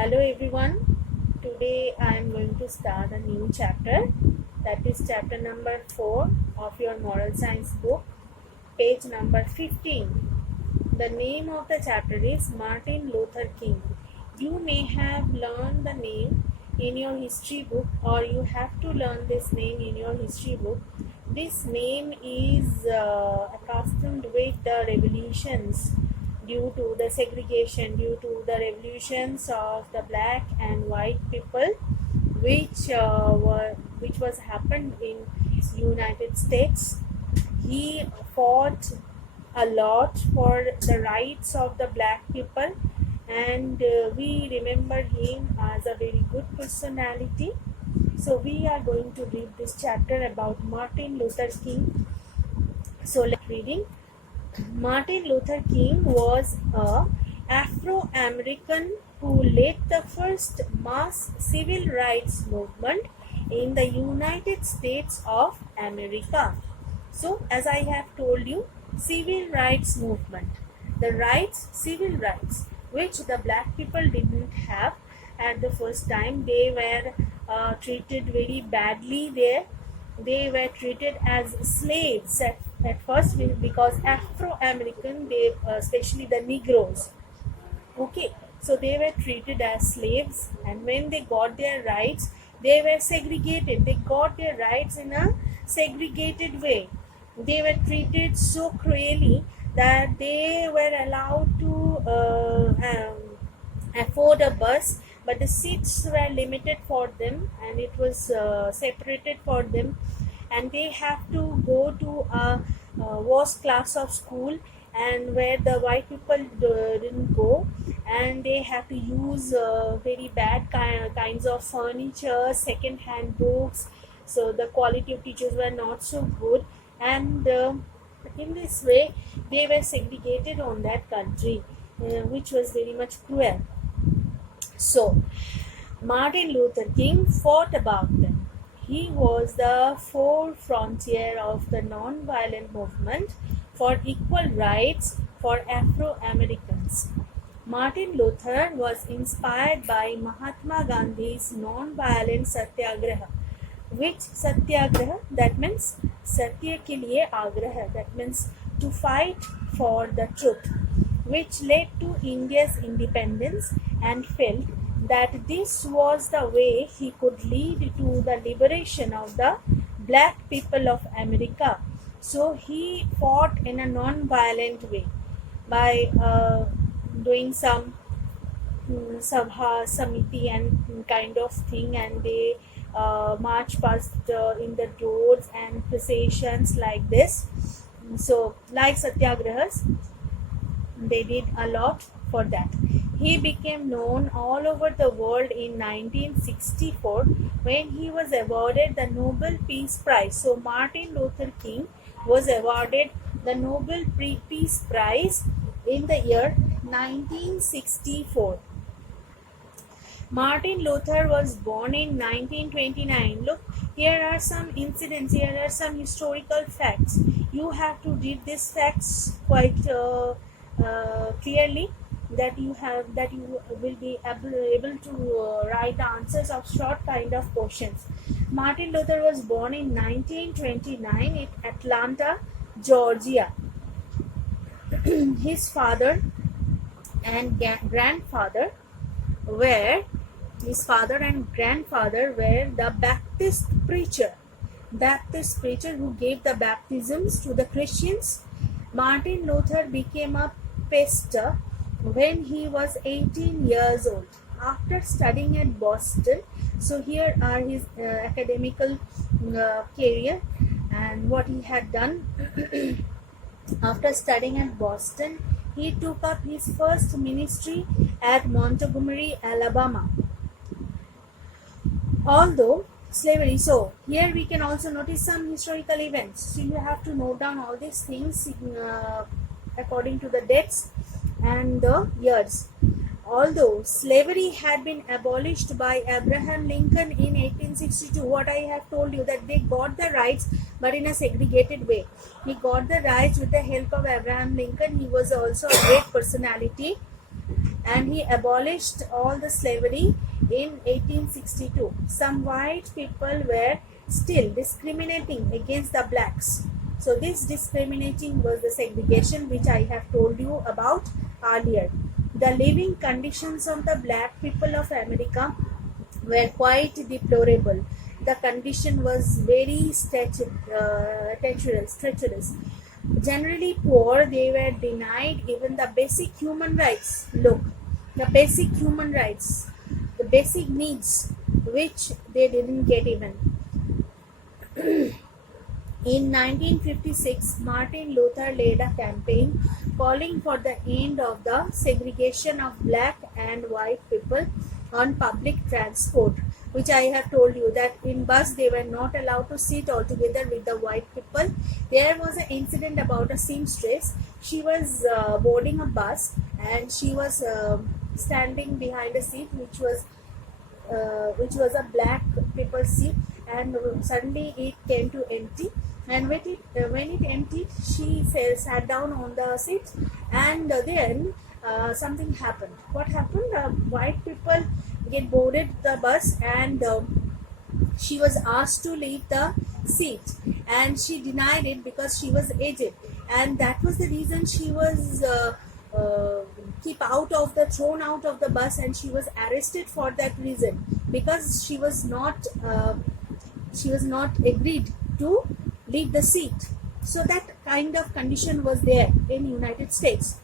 Hello everyone. Today I am going to start a new chapter, that is chapter number 4 of your moral science book, page number 15. The name of the chapter is Martin Luther King. You may have learned the name in your history book, or you have to learn this name in your history book. This name is accustomed with the revolutions due to the segregation, due to the revolutions of the black and white people, which was happened in United States. He fought a lot for the rights of the black people, and we remember him as a very good personality. So we are going to read this chapter about Martin Luther King. So let's reading. Martin Luther King was an Afro-American who led the first mass civil rights movement in the United States of America. So, as I have told you, civil rights movement, the rights, civil rights, which the black people didn't have at the first time. They were treated very badly there. They were treated as slaves at first, because Afro-American, they especially the Negroes, okay, so they were treated as slaves, and when they got their rights, they were segregated. They got their rights in a segregated way. They were treated so cruelly that they were allowed to afford a bus, but the seats were limited for them, and it was separated for them, and they have to go to a worst class of school, and where the white people didn't go, and they have to use very bad kinds of furniture, second hand books, so the quality of teachers were not so good, and in this way they were segregated on that country, which was very much cruel. So Martin Luther King fought about them. He was the forefrontier of the non-violent movement for equal rights for Afro-Americans. Martin Luther was inspired by Mahatma Gandhi's non-violent satyagraha. Which satyagraha? That means satya ke liye agraha. That means to fight for the truth, which led to India's independence, and felt that this was the way he could lead to the liberation of the black people of America. So he fought in a non-violent way by doing some sabha, samiti and kind of thing, and they march past in the roads and processions like this. So like satyagrahas, they did a lot for that. He became known all over the world in 1964 when he was awarded the Nobel Peace Prize. So Martin Luther King was awarded the Nobel Peace Prize in the year 1964. Martin Luther was born in 1929. Look, here are some incidents, here are some historical facts. You have to read these facts quite clearly, that you will be able to write the answers of short kind of questions. Martin Luther was born in 1929 in Atlanta, Georgia. His father and grandfather were the Baptist preacher who gave the baptisms to the Christians. Martin Luther became a pastor when he was 18 years old, after studying at Boston. So here are his academical career and what he had done. After studying at Boston, he took up his first ministry at Montgomery, Alabama. Although slavery, so here we can also notice some historical events. So you have to note down all these things according to the dates and the years. Although slavery had been abolished by Abraham Lincoln in 1862, what I have told you, that they got the rights but in a segregated way. He got the rights with the help of Abraham Lincoln. He was also a great personality. and he abolished all the slavery in 1862. Some white people were still discriminating against the blacks. So this discriminating was the segregation which I have told you about earlier. The living conditions of the black people of America were quite deplorable. The condition was very treacherous. Generally poor, they were denied even the basic human rights. Look, the basic human rights, the basic needs, which they didn't get even. In 1956, Martin Luther led a campaign calling for the end of the segregation of black and white people on public transport, which I have told you that in bus they were not allowed to sit all together with the white people. There was an incident about a seamstress. She was boarding a bus and she was standing behind a seat which was a black people seat, and suddenly it came to empty, and when it emptied, she sat down on the seat, and then something happened. What happened? White people get boarded the bus, and she was asked to leave the seat, and she denied it because she was aged, and that was the reason she was thrown out of the bus, and she was arrested for that reason, because she was not agreed to leave the seat. So that kind of condition was there in United States.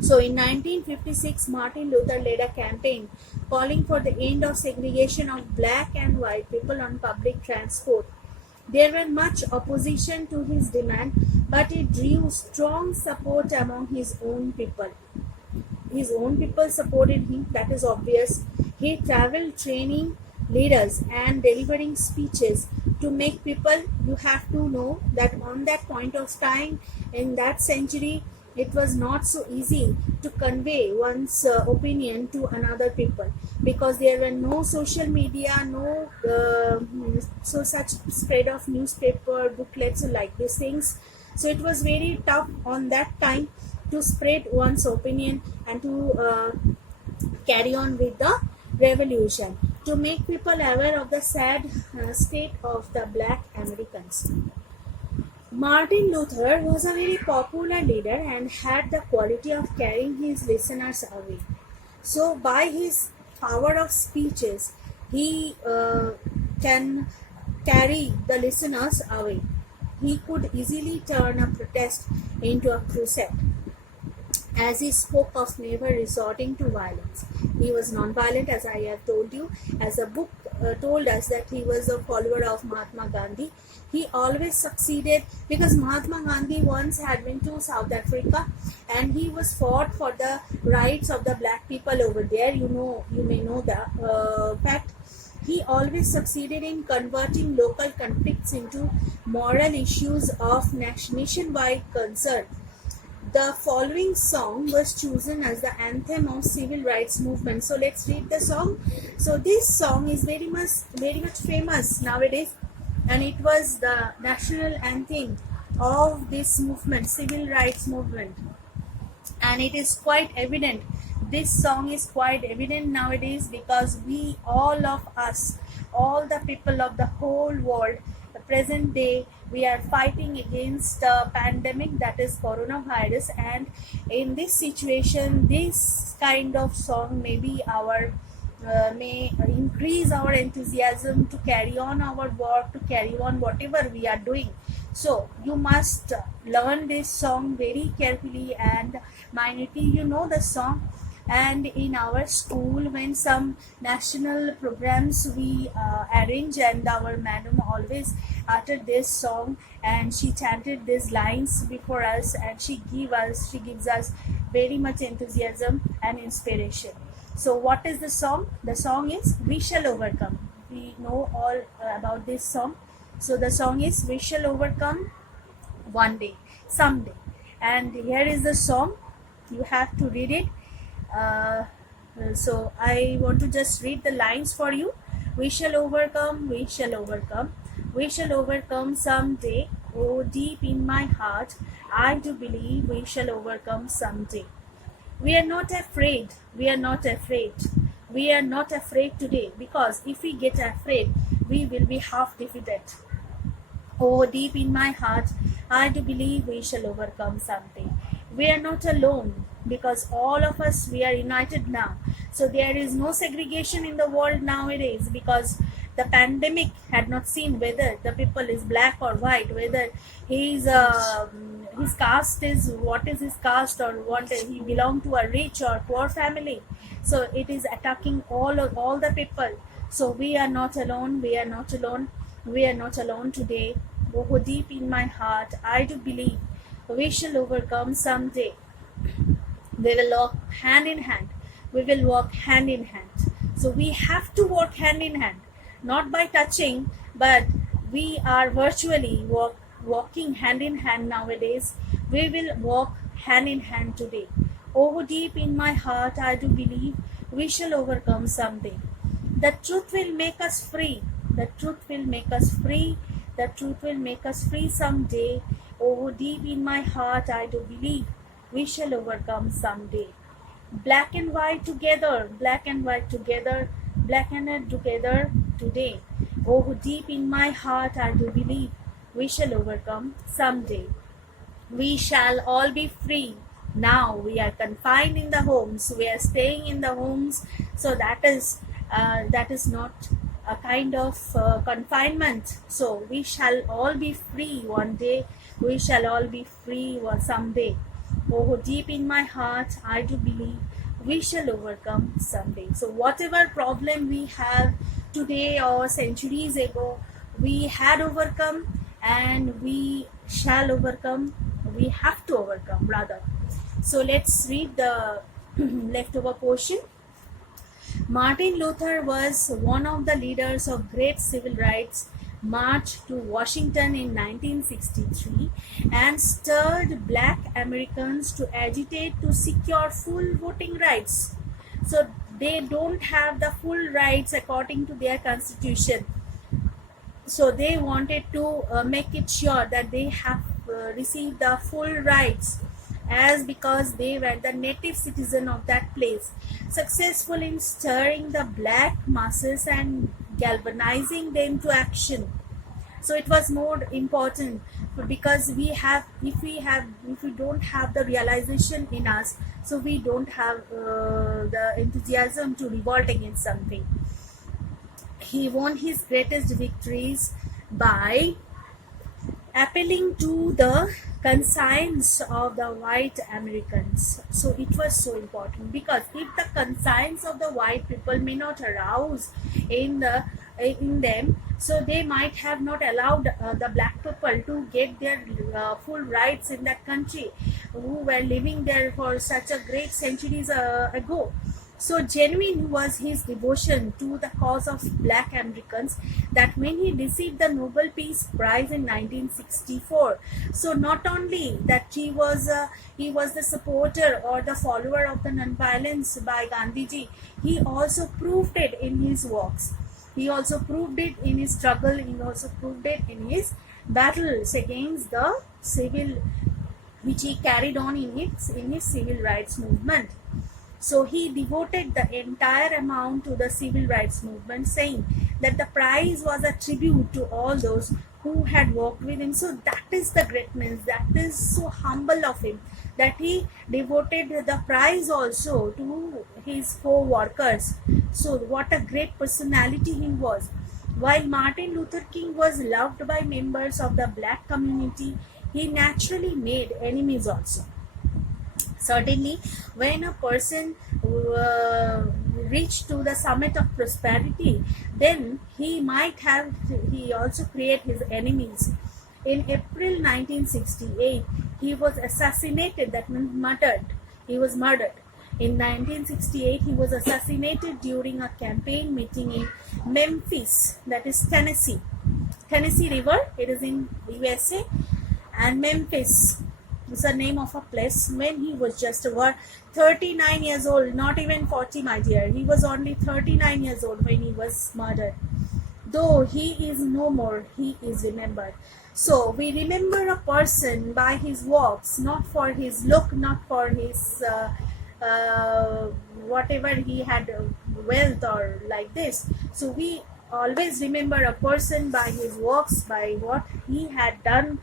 So in 1956, Martin Luther led a campaign calling for the end of segregation of black and white people on public transport. There were much opposition to his demand, but it drew strong support among his own people. His own people supported him, that is obvious. He traveled training leaders and delivering speeches to make people. You have to know that on that point of time, in that century, it was not so easy to convey one's opinion to another people, because there were no social media, no such spread of newspaper, booklets like these things. So it was very tough on that time to spread one's opinion and to carry on with the revolution, to make people aware of the sad state of the black Americans. Martin Luther was a very popular leader and had the quality of carrying his listeners away. So by his power of speeches, he can carry the listeners away. He could easily turn a protest into a crusade, as he spoke of never resorting to violence. He was non-violent, as I have told you, as the book told us that he was a follower of Mahatma Gandhi. He always succeeded, because Mahatma Gandhi once had been to South Africa, and he was fought for the rights of the black people over there. You may know the fact. He always succeeded in converting local conflicts into moral issues of nationwide concern. The following song was chosen as the anthem of civil rights movement. So let's read the song. So this song is very much famous nowadays, and it was the national anthem of this movement, civil rights movement. And it is quite evident. This song is quite evident nowadays, because we, all of us, all the people of the whole world, the present day, we are fighting against the pandemic, that is coronavirus, and in this situation, this kind of song may increase our enthusiasm to carry on our work, to carry on whatever we are doing. So you must learn this song very carefully and minutely. You know the song. And in our school, when some national programs we arrange, and our madam always uttered this song, and she chanted these lines before us, and she gives us very much enthusiasm and inspiration. So what is the song? The song is "We Shall Overcome." We know all about this song. So the song is "We Shall Overcome one day, someday." And here is the song. You have to read it. So I want to just read the lines for you. We shall overcome, we shall overcome, we shall overcome someday. Oh, deep in my heart, I do believe we shall overcome someday. We are not afraid. We are not afraid. We are not afraid today, because if we get afraid, we will be half defeated. Oh, deep in my heart, I do believe we shall overcome someday. We are not alone, because all of us, we are united now. So there is no segregation in the world nowadays, because the pandemic had not seen whether the people is black or white, whether his caste is, what is his caste, or what he belong to a rich or poor family. So it is attacking all the people. So we are not alone. We are not alone. We are not alone today. Oh, deep in my heart, I do believe we shall overcome someday. We will walk hand in hand. We will walk hand in hand. So we have to walk hand in hand, not by touching, but we are virtually walking hand in hand nowadays. We will walk hand in hand today. Oh, deep in my heart, I do believe we shall overcome someday. The truth will make us free. The truth will make us free. The truth will make us free someday. Oh, deep in my heart, I do believe we shall overcome someday. Black and white together, black and white together, black and white together today. Oh, deep in my heart, I do believe we shall overcome someday. We shall all be free. Now we are confined in the homes. We are staying in the homes. So that is not a kind of confinement. So we shall all be free one day. We shall all be free someday. Oh, deep in my heart, I do believe we shall overcome someday. So whatever problem we have today or centuries ago, we had overcome, and we shall overcome. We have to overcome, rather. So let's read the leftover portion. Martin Luther was one of the leaders of great civil rights march to Washington in 1963 and stirred black Americans to agitate to secure full voting rights. So they don't have the full rights according to their constitution. So they wanted to make it sure that they have received the full rights, as because they were the native citizen of that place, successful in stirring the black masses and galvanizing them to action. So it was more important, because if we don't have the realization in us, so we don't have the enthusiasm to revolt against something. He won his greatest victories by appealing to the conscience of the white Americans. So it was so important, because if the conscience of the white people may not arouse in them, so they might have not allowed the black people to get their full rights in that country, who were living there for such a great centuries ago. So genuine was his devotion to the cause of black Americans that when he received the Nobel Peace Prize in 1964, so not only that he was the supporter or the follower of the non-violence by Gandhiji, he also proved it in his works. He also proved it in his struggle. He also proved it in his battles against the civil, which he carried on in his civil rights movement. So he devoted the entire amount to the civil rights movement, saying that the prize was a tribute to all those who had worked with him. So that is the greatness, that is so humble of him, that he devoted the prize also to his co-workers. So what a great personality he was. While Martin Luther King was loved by members of the black community, he naturally made enemies also. Certainly, when a person reached to the summit of prosperity, then he also create his enemies. In April 1968, he was assassinated, that means murdered. He was murdered. In 1968, he was assassinated during a campaign meeting in Memphis, that is Tennessee. Tennessee River, it is in USA, and Memphis is the name of a place, when he was just about 39 years old, not even 40, my dear. He was only 39 years old when he was murdered. Though he is no more, he is remembered. So we remember a person by his works, not for his look, not for his whatever he had wealth or like this. So we always remember a person by his works, by what he had done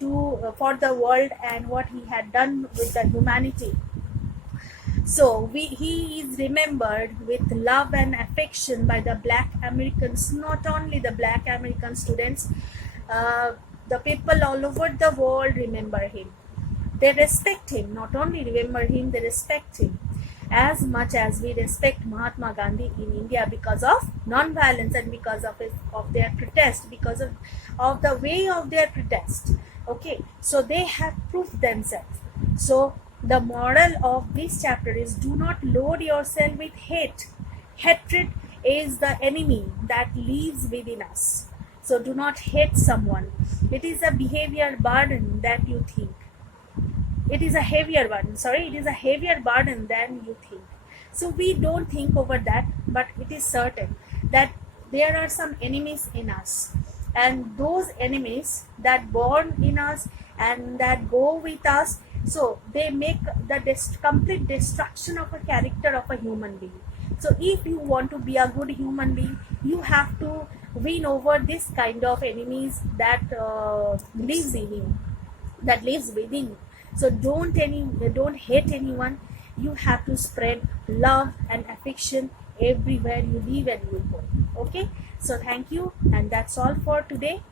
to for the world and what he had done with the humanity. So he is remembered with love and affection by the Black Americans, not only the Black American students, uh, the people all over the world remember him. They respect him, not only remember him, they respect him as much as we respect Mahatma Gandhi in India because of non-violence and because of their protest, because of the way of their protest. Okay, so they have proved themselves. So the moral of this chapter is, do not load yourself with hate. Hatred is the enemy that lives within us. So do not hate someone. It is a behavior burden that you think. It is a heavier burden than you think. So we don't think over that, but it is certain that there are some enemies in us, and those enemies that born in us and that go with us, so they make the complete destruction of a character of a human being. So if you want to be a good human being, you have to win over this kind of enemies that lives in you, that lives within you. So don't hate anyone. You have to spread love and affection everywhere you live and you go. Okay, so thank you, and that's all for today.